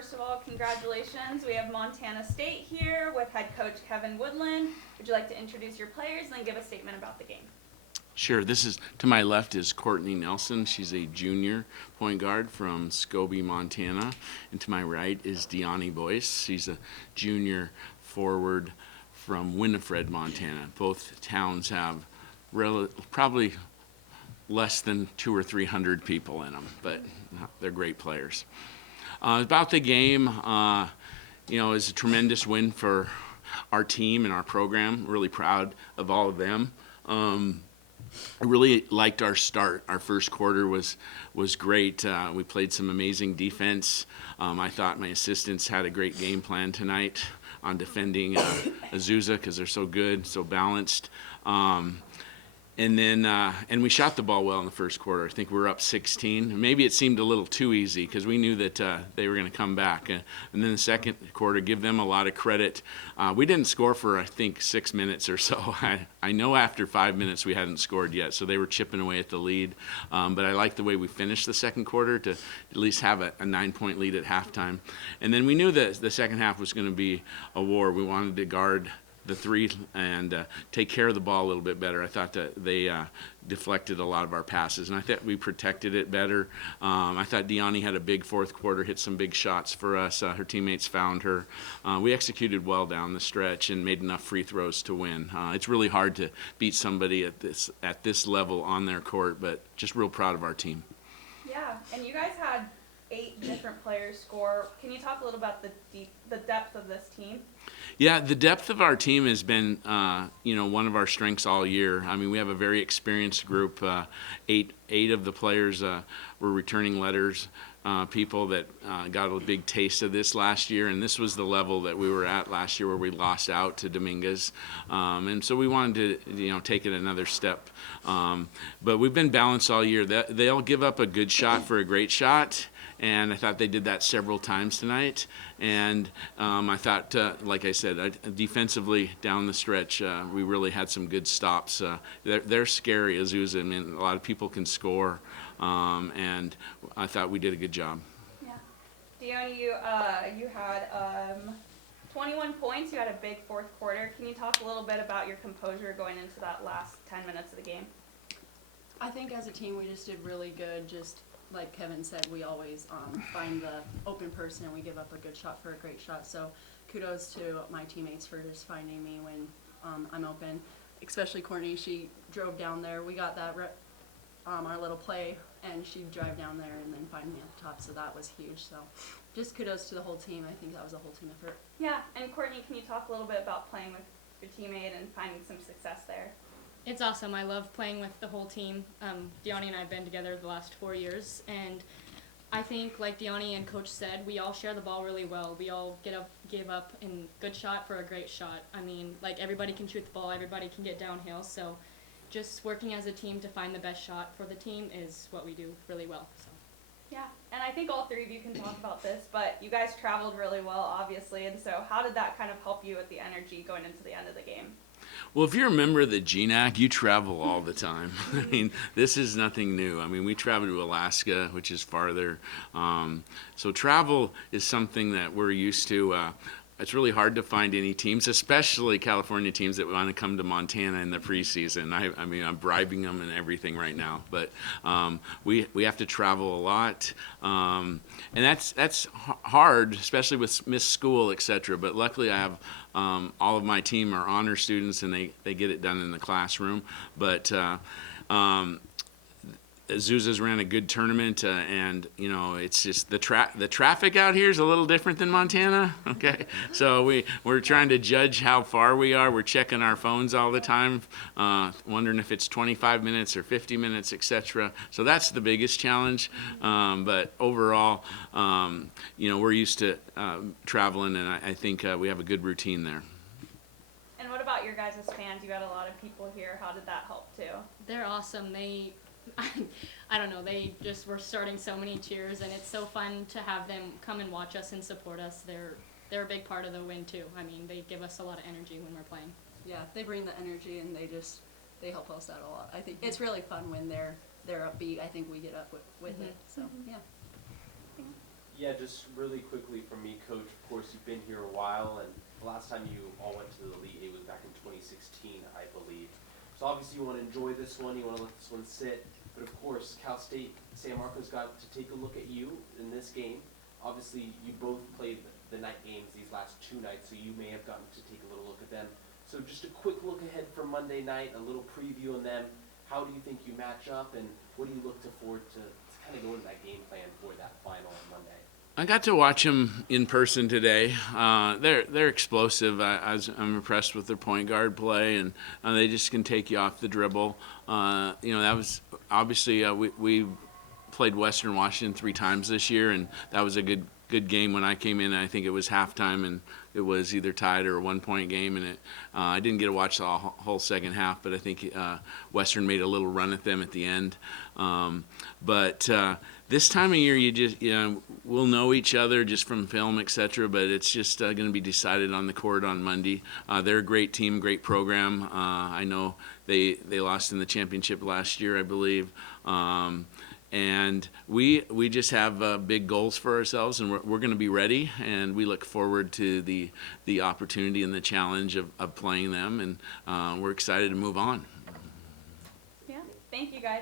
first of all, congratulations. We have Montana State here with head coach Kevin Woodland. Would you like to introduce your players and then give a statement about the game? Sure. This is, to my left is Courtney Nelson. She's a junior point guard from Scobie, Montana. And to my right is DII Boyce. She's a junior forward from Winifred, Montana. Both towns have probably less than 200 or 300 people in them, but they're great players. About the game, it was a tremendous win for our team and our program. Really proud of all of them. I really liked our start. Our first quarter was great. We played some amazing defense. I thought my assistants had a great game plan tonight on defending Azusa because they're so good, so balanced. And we shot the ball well in the first quarter. I think we were up 16. Maybe it seemed a little too easy because we knew that they were going to come back. And then the second quarter, give them a lot of credit. We didn't score for, I think, 6 minutes or so. I know after 5 minutes we hadn't scored yet, so they were chipping away at the lead. But I liked the way we finished the second quarter to at least have a 9-point lead at halftime. And then we knew that the second half was going to be a war. We wanted to guard the three and take care of the ball a little bit better. I thought that they deflected a lot of our passes, and I thought we protected it better. I thought DII had a big fourth quarter, hit some big shots for us. Her teammates found her. We executed well down the stretch and made enough free throws to win. It's really hard to beat somebody at this level on their court, but just real proud of our team. Yeah, and you guys had 8 different players score. Can you talk a little about the depth of this team? Yeah, the depth of our team has been, one of our strengths all year. I mean, we have a very experienced group. Eight of the players were returning letters, people that got a big taste of this last year, and this was the level that we were at last year where we lost out to Dominguez. And so we wanted to, take it another step. But we've been balanced all year. They'll give up a good shot for a great shot. And I thought they did that several times tonight. And I thought, like I said, defensively down the stretch, we really had some good stops. They're scary, Azusa. I mean, a lot of people can score. And I thought we did a good job. Yeah. Deone, you had 21 points. You had a big fourth quarter. Can you talk a little bit about your composure going into that last 10 minutes of the game? I think as a team we just did really good. Just like Kevin said, we always find the open person and we give up a good shot for a great shot. So kudos to my teammates for just finding me when I'm open. Especially Courtney, she drove down there. We got that our little play, and she'd drive down there and then find me at the top. So that was huge. So just kudos to the whole team. I think that was a whole team effort. Yeah, and Courtney, can you talk a little bit about playing with your teammate and finding some success there? It's awesome. I love playing with the whole team. Deone and I have been together the last 4 years, and I think, like Deone and Coach said, we all share the ball really well. We all give up a good shot for a great shot. I mean, like, everybody can shoot the ball, everybody can get downhill, so just working as a team to find the best shot for the team is what we do really well. So. Yeah, and I think all 3 of you can talk about this, but you guys traveled really well, obviously, and so how did that kind of help you with the energy going into the end of the game? Well, if you're a member of the GNAC, you travel all the time. I mean, this is nothing new. I mean, we travel to Alaska, which is farther. So travel is something that we're used to. It's really hard to find any teams, especially California teams, that want to come to Montana in the preseason. I mean, I'm bribing them and everything right now. But we have to travel a lot. And that's hard, especially with missed school, etc. But luckily I have all of my team are honor students, and they get it done in the classroom. But Azusa's ran a good tournament, and it's just the traffic out here is a little different than Montana. Okay, so we're trying to judge how far we are. We're checking our phones all the time, wondering if it's 25 minutes or 50 minutes, etc. So that's the biggest challenge. But overall, we're used to traveling, and I think we have a good routine there. And what about your guys' fans? You got a lot of people here. How did that help too? They're awesome. I don't know, they just were starting so many cheers, and it's so fun to have them come and watch us and support us. They're a big part of the win too. I mean, they give us a lot of energy when we're playing. Yeah, they bring the energy, and they help us out a lot. I think it's really fun when they're upbeat. I think we get up with it. So yeah. Yeah, just really quickly from me, Coach. Of course, you've been here a while, and the last time you all went to the Elite Eight was back in 2016, I believe. So obviously you want to enjoy this one, you want to let this one sit, but of course, Cal State San Marcos got to take a look at you in this game. Obviously, you both played the night games these last 2 nights, so you may have gotten to take a little look at them. So just a quick look ahead for Monday night, a little preview on them. How do you think you match up, and what do you look forward to kind of go into that game plan for that final on Monday? I got to watch them in person today. They're explosive. I'm impressed with their point guard play, and they just can take you off the dribble. That was obviously we played Western Washington 3 times this year, and that was a good game when I came in. I think it was halftime, and it was either tied or a 1-point game, and I didn't get to watch the whole second half, but I think Western made a little run at them at the end. But this time of year, we'll know each other just from film, etc. But it's just going to be decided on the court on Monday. They're a great team, great program. I know they lost in the championship last year, I believe. And we just have big goals for ourselves, and we're going to be ready. And we look forward to the opportunity and the challenge of playing them. And we're excited to move on. Yeah. Thank you guys.